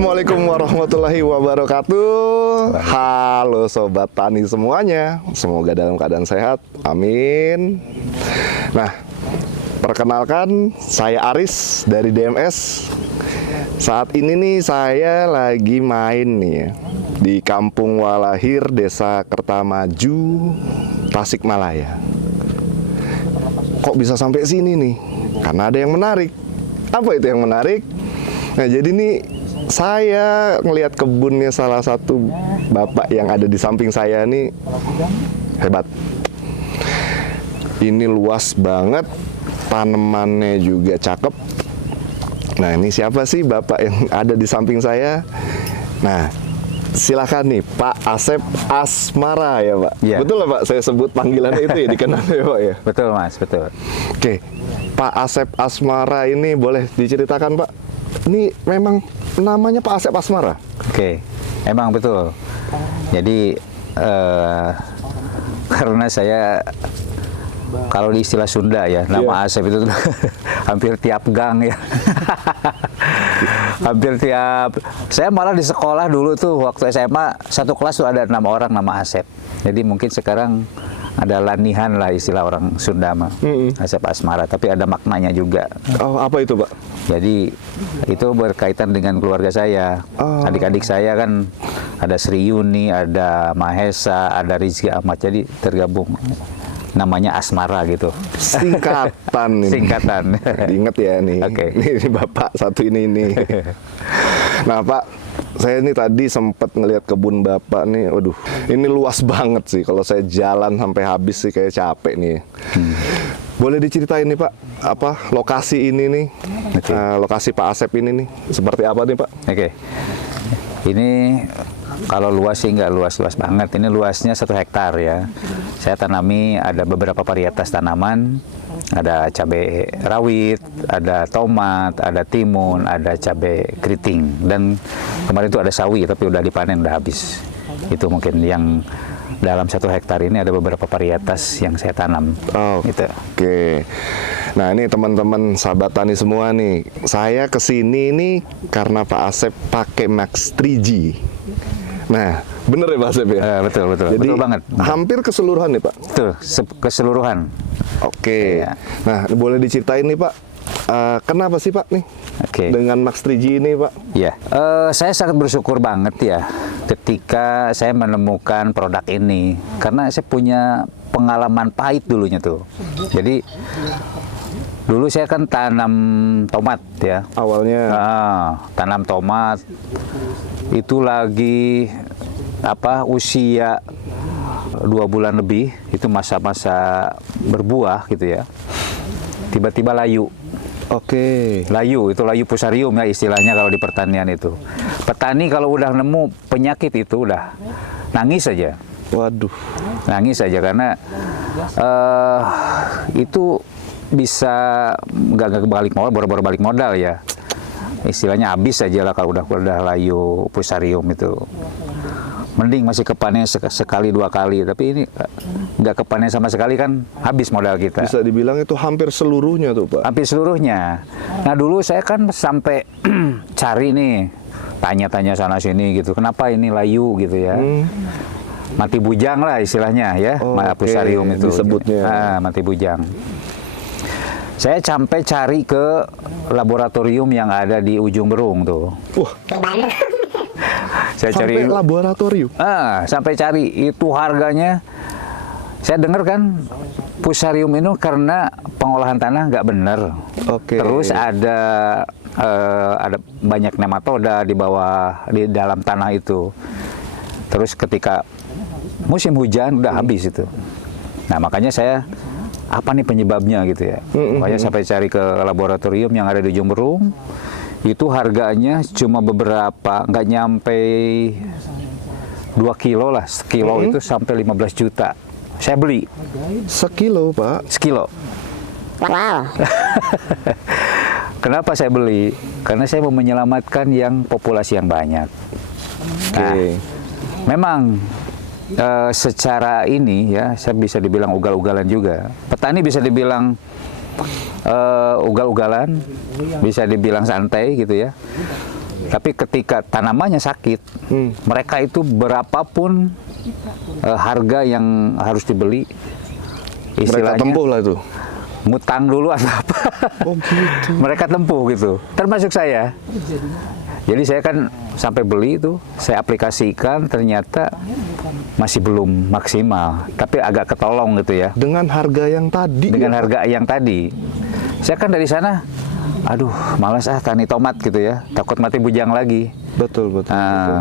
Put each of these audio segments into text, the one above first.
Assalamualaikum warahmatullahi wabarakatuh. Halo Sobat Tani semuanya, semoga dalam keadaan sehat, amin. Nah, perkenalkan saya Aris dari DMS. Saat ini nih saya lagi main nih ya, di Kampung Walahir, Desa Kertamaju, Tasikmalaya. Kok bisa sampai sini nih? Karena ada yang menarik. Apa itu yang menarik? Nah, jadi nih saya ngelihat kebunnya salah satu bapak yang ada di samping saya nih hebat. Ini luas banget, tanamannya juga cakep. Nah, ini siapa sih bapak yang ada di samping saya? Nah, silakan nih Pak Asep Asmara ya Pak. Ya. Betul lah Pak, saya sebut panggilannya itu ya, dikenal ya Pak ya. Betul Mas, betul. Oke, Pak Asep Asmara ini boleh diceritakan Pak? Ini memang namanya Pak Asep Asmara? Oke, emang betul. Jadi karena saya kalau di istilah Sunda ya, nama Asep itu hampir tiap gang ya. Hampir tiap. Saya malah di sekolah dulu tuh waktu SMA satu kelas tuh ada 6 orang nama Asep. Jadi mungkin sekarang ada lanihan lah istilah orang Sunda mah, Asep Asmara. Tapi ada maknanya juga. Oh, apa itu Pak? Jadi itu berkaitan dengan keluarga saya. Adik-adik saya kan ada Sri Yuni, ada Mahesa, ada Rizky Ahmad. Jadi tergabung namanya Asmara gitu. Singkatan ini. Singkatan. Diingat ya nih. Oke. Ini Bapak satu ini. Nah Pak, saya ini tadi sempat ngelihat kebun Bapak nih. Waduh, ini luas banget sih. Kalau saya jalan sampai habis sih kayak capek nih. Boleh diceritain nih Pak, apa lokasi ini nih? Okay. Lokasi Pak Asep ini nih, seperti apa nih Pak? Oke. Ini kalau luas sih nggak luas-luas banget. Ini luasnya 1 hektar ya. Saya tanami ada beberapa varietas tanaman. Ada cabai rawit, ada tomat, ada timun, ada cabai keriting. Dan kemarin itu ada sawi, tapi udah dipanen, udah habis. Itu mungkin yang dalam 1 hektar ini ada beberapa varietas yang saya tanam. Oh, gitu. Oke. Nah ini teman-teman sahabat tani semua nih, saya kesini nih karena Pak Asep pakai Max 3G. Nah, bener ya Pak Asep ya? Betul. Jadi betul banget. hampir keseluruhan nih Pak? Betul, keseluruhan. Oke. Ya. Nah, boleh diceritain nih Pak, kenapa sih Pak nih dengan Max 3G ini Pak? Ya, saya sangat bersyukur banget ya ketika saya menemukan produk ini. Karena saya punya pengalaman pahit dulunya tuh. Jadi dulu saya kan tanam tomat ya. Awalnya tanam tomat itu lagi usia 2 bulan lebih, itu masa-masa berbuah gitu ya. Tiba-tiba layu. Oke. Layu, itu layu fusarium ya istilahnya kalau di pertanian itu. Petani kalau udah nemu penyakit itu udah nangis aja. Waduh. Nangis aja karena itu bisa nggak balik modal, baru balik modal ya. Istilahnya habis aja lah kalau udah layu fusarium itu. Mending masih kepanen sekali 2 kali, tapi ini nggak kepanen sama sekali kan habis modal kita. Bisa dibilang itu hampir seluruhnya tuh Pak. Hampir seluruhnya. Nah dulu saya kan sampai cari nih, tanya-tanya sana sini gitu, kenapa ini layu gitu ya. Mati bujang lah istilahnya ya, fusarium itu disebutnya. mati bujang. Saya sampai cari ke laboratorium yang ada di Ujung Berung tuh. Saya sampai cari laboratorium. Sampai cari itu harganya. Saya dengar kan fusarium itu karena pengolahan tanah nggak benar. Terus ada banyak nematoda di dalam tanah itu. Terus ketika musim hujan udah habis itu. Nah makanya saya apa nih penyebabnya gitu ya. Makanya sampai cari ke laboratorium yang ada di Ujung Berung. Itu harganya cuma beberapa, nggak nyampe 2 kilo lah. Sekilo itu sampai 15 juta. Saya beli. Sekilo Pak? Sekilo. Wow. Kenapa saya beli? Karena saya mau menyelamatkan yang populasi yang banyak. Nah, memang secara ini ya, saya bisa dibilang ugal-ugalan juga. Petani bisa dibilang ugal-ugalan, bisa dibilang santai gitu ya. Tapi ketika tanamannya sakit, mereka itu berapapun harga yang harus dibeli, Mereka istilahnya tempuh lah itu. ngutang dulu atau apa. Oh gitu. Mereka tempuh gitu, termasuk saya. Jadi saya kan sampai beli itu, saya aplikasikan, ternyata masih belum maksimal, tapi agak ketolong gitu ya. Dengan harga yang tadi. Dengan ya, Pak? harga yang tadi. Saya kan dari sana, aduh malas tani tomat gitu ya, takut mati bujang lagi. Betul, betul. betul.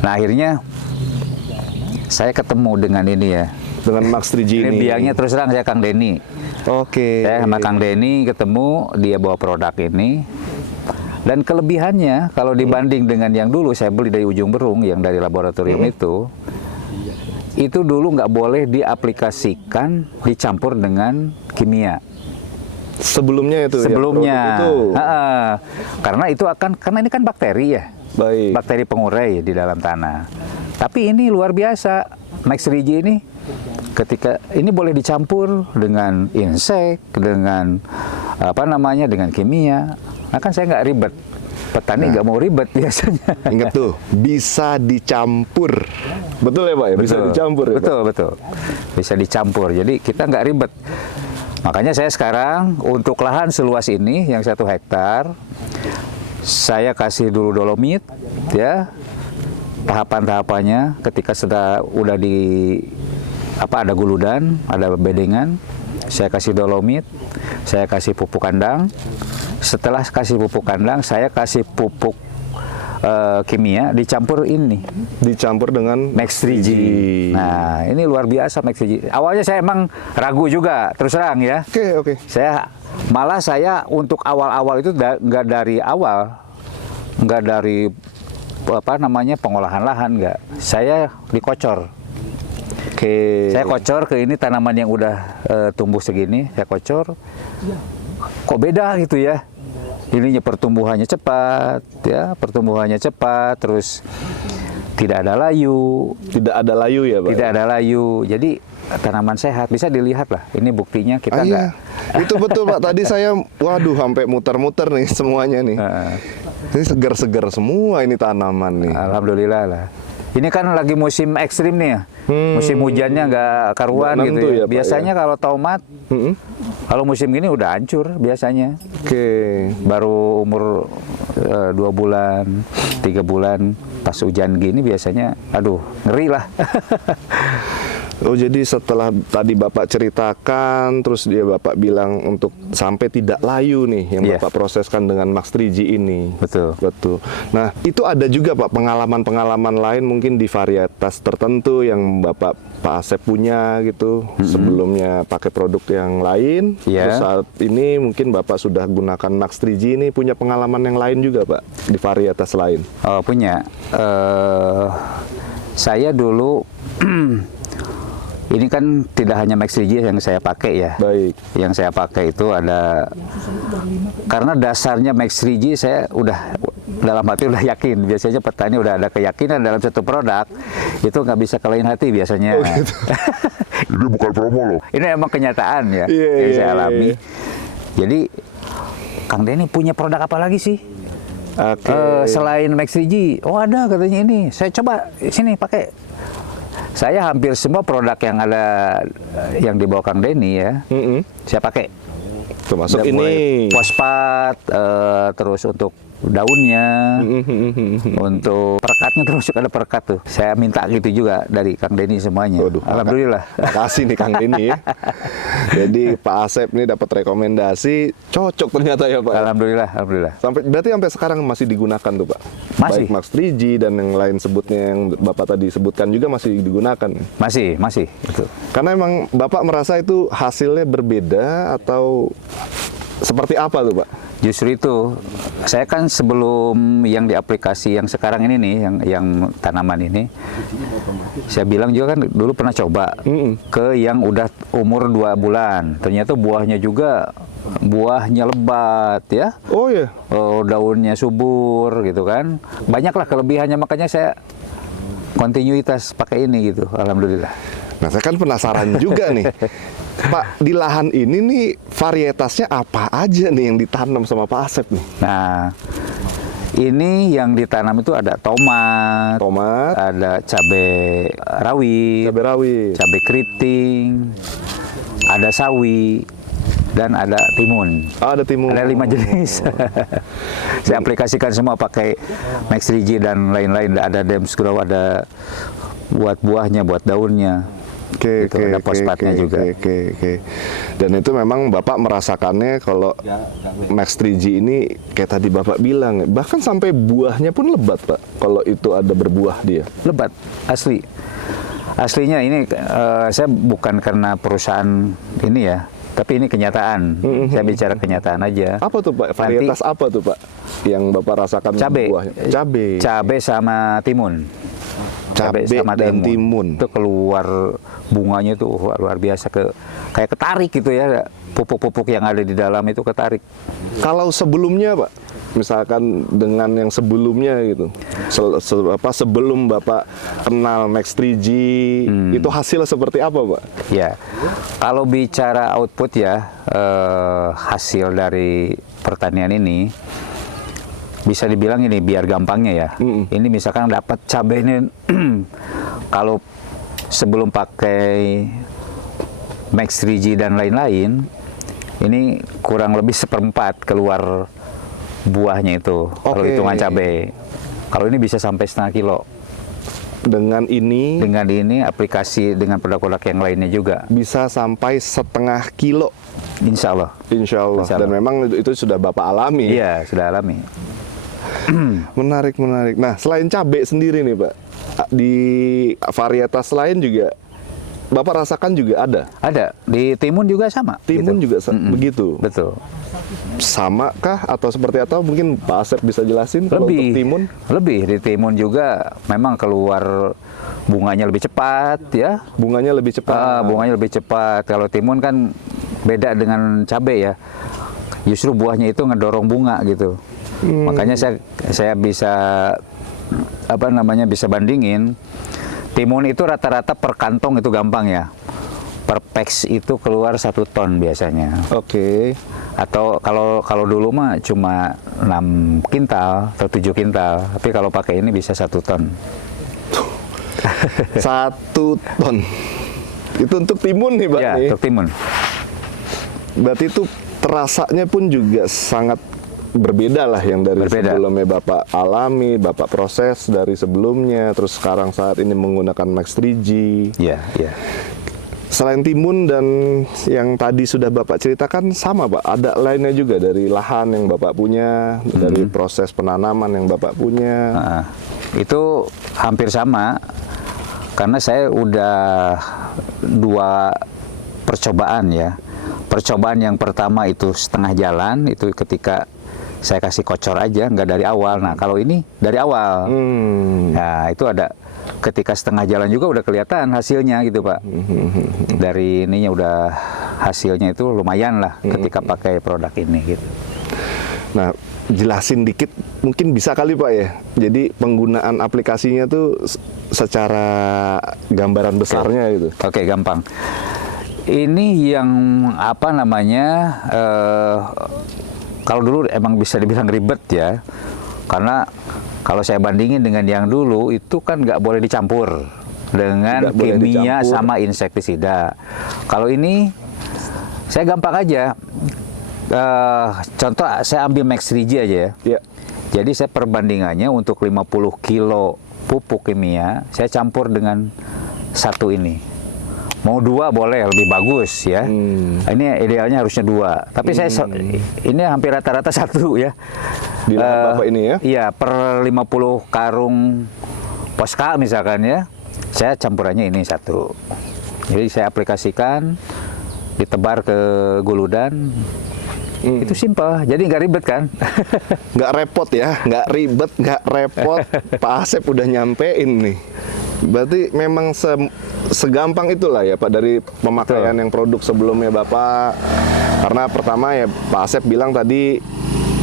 Nah akhirnya saya ketemu dengan ini ya. Dengan Max 3G Ini ini. biangnya terus terang saya Kang Denny. Oke. Saya sama Kang Denny ketemu, dia bawa produk ini. Dan kelebihannya kalau dibanding dengan yang dulu saya beli dari Ujung Berung, yang dari laboratorium itu dulu nggak boleh diaplikasikan, dicampur dengan kimia. Sebelumnya itu. Sebelumnya, Ya, produk itu. karena itu karena ini kan bakteri ya, Baik. bakteri pengurai di dalam tanah. Tapi ini luar biasa, Max 3G ini ketika ini boleh dicampur dengan insek, dengan dengan kimia. Nah kan saya nggak ribet, petani nggak mau ribet biasanya. Ingat tuh, bisa dicampur. Betul ya Pak ya? Bisa dicampur ya Pak? Betul, betul. Bisa dicampur, jadi kita nggak ribet. Makanya saya sekarang untuk lahan seluas ini yang 1 hektar, saya kasih dulu dolomit, ya, tahapan-tahapannya. Ketika udah ada guludan, ada bedengan, saya kasih dolomit, saya kasih pupuk kandang. Setelah kasih pupuk kandang, saya kasih pupuk kimia, dicampur ini. Dicampur dengan Max 3G. Nah, ini luar biasa Max 3G. Awalnya saya emang ragu juga, terus terang ya. Oke. Saya untuk awal-awal itu nggak dari awal, nggak dari pengolahan lahan, nggak. Saya dikocor. Oke. Saya kocor ke ini tanaman yang udah tumbuh segini, saya kocor. Kok beda gitu ya? Ininya pertumbuhannya cepat, ya, terus tidak ada layu. Tidak ada layu ya Pak? Tidak ada layu. Jadi tanaman sehat, bisa dilihat lah. Ini buktinya kita Iya. nggak. Itu betul Pak. Tadi saya, waduh, sampai muter-muter nih semuanya nih. Ini segar-segar semua ini tanaman nih. Alhamdulillah lah. Ini kan lagi musim ekstrim nih ya. Musim hujannya nggak karuan Nggak gitu nentu ya. ya, Pak, Biasanya kalau tomat, kalau musim gini udah hancur biasanya. Oke. Baru umur 2 bulan, 3 bulan, pas hujan gini biasanya, aduh, ngeri lah. Oh jadi setelah tadi Bapak ceritakan, terus Bapak bilang untuk sampai tidak layu nih yang Iya. Bapak proseskan dengan Max 3G ini. Betul. Betul. Nah itu ada juga Pak pengalaman-pengalaman lain mungkin di varietas tertentu yang Pak Asep punya gitu sebelumnya pakai produk yang lain. Iya. Terus saat ini mungkin Bapak sudah gunakan Max 3G ini punya pengalaman yang lain juga Pak di varietas lain. Oh, punya. Saya dulu ini kan tidak hanya Max 3G yang saya pakai ya. Baik. Yang saya pakai itu ada, karena dasarnya Max 3G saya udah dalam hati udah yakin. Biasanya petani udah ada keyakinan dalam satu produk itu nggak bisa kalahin hati biasanya. Oh, gitu. Ini bukan promo loh. Ini emang kenyataan ya Iya, yang iya, saya alami. iya. Jadi Kang Denny punya produk apa lagi sih? Oke. Selain Max 3G, oh ada katanya ini. Saya coba sini pakai. Saya hampir semua produk yang ada yang dibawa Kang Denny ya, saya pakai. Termasuk Udah mulai ini. fosfat, terus untuk daunnya, untuk perekatnya termasuk ada perekat tuh. Saya minta gitu juga dari Kang Denny semuanya. Waduh, Alhamdulillah. Makasih nih Kang Denny ya. Jadi Pak Asep nih dapat rekomendasi cocok ternyata ya Pak. Alhamdulillah, alhamdulillah. Berarti sampai sekarang masih digunakan tuh Pak. Masih. Baik Max 3G dan yang lain sebutnya yang Bapak tadi sebutkan juga masih digunakan. Masih, itu. Karena emang Bapak merasa itu hasilnya berbeda atau seperti apa tuh Pak? Justru itu, saya kan sebelum yang di aplikasi yang sekarang ini nih, yang tanaman ini, saya bilang juga kan dulu pernah coba ke yang udah umur 2 bulan. Ternyata buahnya lebat ya. Oh ya. Daunnya subur gitu kan. Banyaklah kelebihannya, makanya saya kontinuitas pakai ini gitu. Alhamdulillah. Nah saya kan penasaran juga nih. Pak, di lahan ini nih varietasnya apa aja nih yang ditanam sama Pak Asep nih? Nah, Ini yang ditanam itu ada tomat, Tomat, ada cabai rawit, cabai rawit. cabai keriting, ada sawi, dan ada timun. Ah, ada timun. Ada 5 jenis. Saya aplikasikan semua pakai Max 3G dan lain-lain. Ada Dems Grow, ada buat buahnya, buat daunnya. Oke, Gitu, ada fosfatnya juga. Oke. Dan itu memang Bapak merasakannya kalau Max 3G ini kayak tadi Bapak bilang, bahkan sampai buahnya pun lebat, Pak. Kalau itu ada berbuah dia. Lebat, asli. Aslinya ini saya bukan karena perusahaan ini ya, tapi ini kenyataan. Saya bicara kenyataan aja. Apa tuh, Pak? Varietas apa tuh, Pak? Yang Bapak rasakan Cabai. buahnya? Cabai. Cabai sama timun. Cabai dan timun. Itu keluar bunganya itu luar biasa, kayak ketarik gitu ya. Pupuk-pupuk yang ada di dalam itu ketarik. Kalau sebelumnya, Pak, misalkan dengan yang sebelumnya gitu, sebelum Bapak kenal Max 3G, itu hasil seperti apa, Pak? Ya, kalau bicara output ya, hasil dari pertanian ini bisa dibilang ini biar gampangnya ya. Ini misalkan dapat cabai ini kalau sebelum pakai Max 3G dan lain-lain, ini kurang lebih 1/4 keluar buahnya itu. Kalau Oke. hitungan cabai. Kalau ini bisa sampai 1/2 kilo. Dengan ini Dengan ini aplikasi dengan produk-produk yang lainnya juga. bisa sampai 1/2 kilo, Insya Allah. insya Allah. Insya Allah. Dan memang itu sudah Bapak alami. Iya, sudah alami. Menarik. Nah, selain cabai sendiri nih, Pak, di varietas lain juga Bapak rasakan juga ada. Ada di timun juga sama. Timun gitu. juga begitu. Betul. Sama kah atau seperti atau mungkin Pak Asep bisa jelasin kalau untuk timun? Lebih di timun juga memang keluar bunganya lebih cepat ya. Bunganya lebih cepat. Bunganya lebih cepat. Kalau timun kan beda dengan cabai ya. Justru buahnya itu ngedorong bunga gitu. Makanya saya bisa bisa bandingin. Timun itu rata-rata per kantong itu gampang ya. Per packs itu keluar 1 ton biasanya. Oke. Atau kalau dulu mah cuma 6 kintal atau 7 kintal. Tapi kalau pakai ini bisa 1 ton. 1 ton. Itu untuk timun nih, Pak. Ya, nih. untuk timun. Berarti itu terasanya pun juga sangat berbeda lah yang dari Berbeda. sebelumnya Bapak alami, Bapak proses dari sebelumnya, terus sekarang saat ini menggunakan Max 3G. Ya. Selain timun dan yang tadi sudah Bapak ceritakan sama, Pak, ada lainnya juga dari lahan yang Bapak punya, dari proses penanaman yang Bapak punya. Nah, itu hampir sama karena saya udah 2 percobaan ya. Percobaan yang pertama itu setengah jalan, itu ketika saya kasih kocor aja, nggak dari awal. Nah, kalau ini dari awal. Nah, itu ada ketika setengah jalan juga udah kelihatan hasilnya gitu, Pak. Dari ininya udah hasilnya itu lumayan lah ketika pakai produk ini gitu. Nah, jelasin dikit mungkin bisa kali, Pak, ya. Jadi penggunaan aplikasinya tuh secara gambaran besarnya gitu. Oke, gampang. Ini yang kalau dulu emang bisa dibilang ribet ya, karena kalau saya bandingin dengan yang dulu itu kan nggak boleh dicampur dengan Tidak boleh kimia dicampur. sama insektisida. Kalau ini saya gampang aja. Contoh saya ambil Max 3G aja ya. Ya. Jadi saya perbandingannya untuk 50 kilo pupuk kimia, saya campur dengan 1 ini. Mau 2 boleh, lebih bagus ya. Ini idealnya harusnya 2. Tapi saya ini hampir rata-rata 1 ya. Di lahan Bapak ini ya? Iya, per 50 karung Posca misalkan ya, saya campurannya ini 1. Jadi saya aplikasikan, ditebar ke guludan. Itu simpel, jadi nggak ribet kan? Nggak repot ya, nggak ribet, nggak repot. Pak Asep udah nyampein nih. Berarti memang segampang itulah ya, Pak, dari pemakaian yang produk sebelumnya Bapak. Karena pertama ya Pak Asep bilang tadi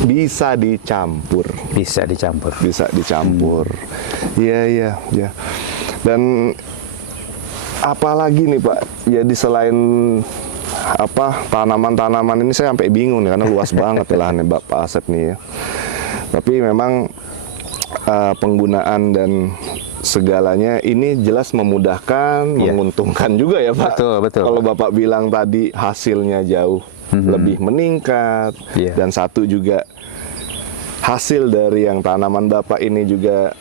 bisa dicampur. Bisa dicampur. Bisa dicampur. Iya. Dan apalagi nih, Pak, jadi selain tanaman-tanaman ini saya sampai bingung nih karena luas banget lahannya Bapak Asep nih ya. Tapi memang penggunaan dan segalanya ini jelas memudahkan, Iya. menguntungkan juga ya Pak. Betul, betul, Kalau Pak. Bapak bilang tadi hasilnya jauh lebih meningkat, Iya. dan satu juga hasil dari yang tanaman Bapak ini juga,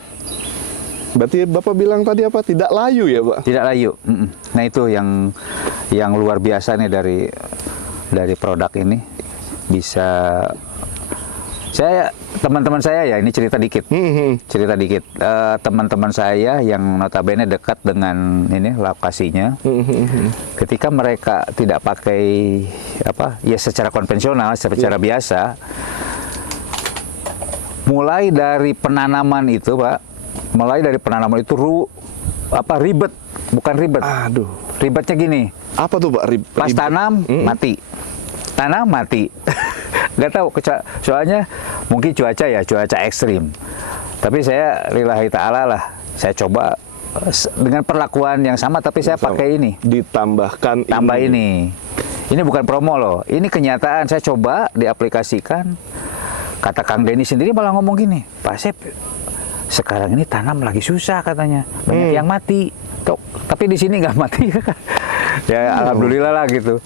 berarti Bapak bilang tadi apa? Tidak layu ya Pak? Tidak layu. Nah itu yang luar biasa nih dari produk ini. Bisa teman-teman saya ya, ini cerita dikit. Cerita dikit. Teman-teman saya yang notabene dekat dengan ini lokasinya. Ketika mereka tidak pakai ya secara konvensional, secara biasa, mulai dari penanaman itu, Pak, ribet, bukan ribet. Aduh. Ribetnya gini, Apa tuh Pak? pas Ribet? tanam mati, nggak tahu soalnya mungkin cuaca ekstrim, tapi saya lillahi ta'ala lah, saya coba dengan perlakuan yang sama, tapi saya pakai ini, Ditambahkan tambah ini bukan promo loh, ini kenyataan, saya coba diaplikasikan. Kata Kang Denny sendiri malah ngomong gini, Pak Asep, sekarang ini tanam lagi susah katanya, banyak yang mati. Tapi di sini nggak mati ya, alhamdulillah lah gitu.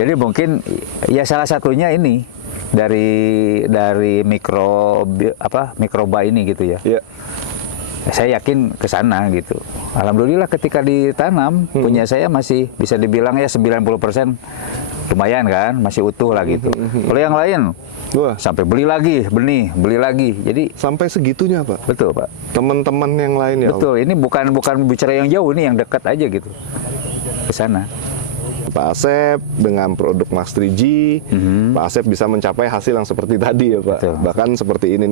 Jadi mungkin ya salah satunya ini dari mikroba ini gitu ya. Ya. Saya yakin ke sana gitu. Alhamdulillah ketika ditanam punya saya masih bisa dibilang ya 90% lumayan kan, masih utuh lah gitu. Kalau yang lain Wah, sampai beli lagi benih, beli lagi. Jadi sampai segitunya Pak. betul Pak. Teman-teman yang lain ya. Betul, ini bukan bicara yang jauh, ini yang dekat aja gitu. Ke sana. Pak Asep dengan produk Max 3G, Pak Asep bisa mencapai hasil yang seperti tadi ya Pak. Betul. Bahkan seperti ini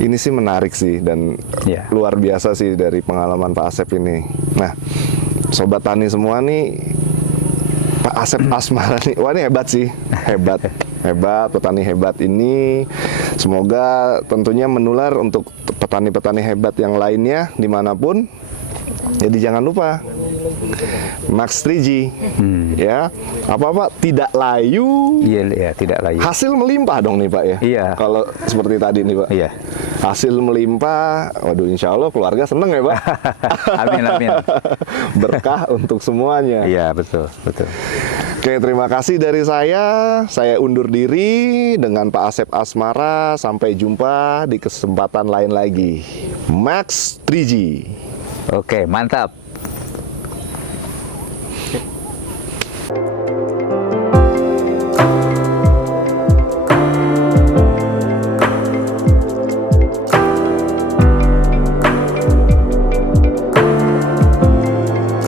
ini sih menarik sih, dan Ya. luar biasa sih dari pengalaman Pak Asep ini. Nah, sobat tani semua nih, Pak Asep Asmara nih, wah ini hebat sih, hebat, petani hebat ini. Semoga tentunya menular untuk petani-petani hebat yang lainnya dimanapun. Jadi jangan lupa Max 3G, ya, apa tidak layu, Iya, tidak layu. hasil melimpah dong nih Pak ya. Iya. Kalau seperti tadi nih Pak. Iya. Hasil melimpah, waduh insya Allah keluarga seneng ya Pak. Amin, amin. Berkah untuk semuanya. Iya, betul. Oke, terima kasih dari saya. Saya undur diri dengan Pak Asep Asmara. Sampai jumpa di kesempatan lain lagi. Max 3G. Oke, mantap.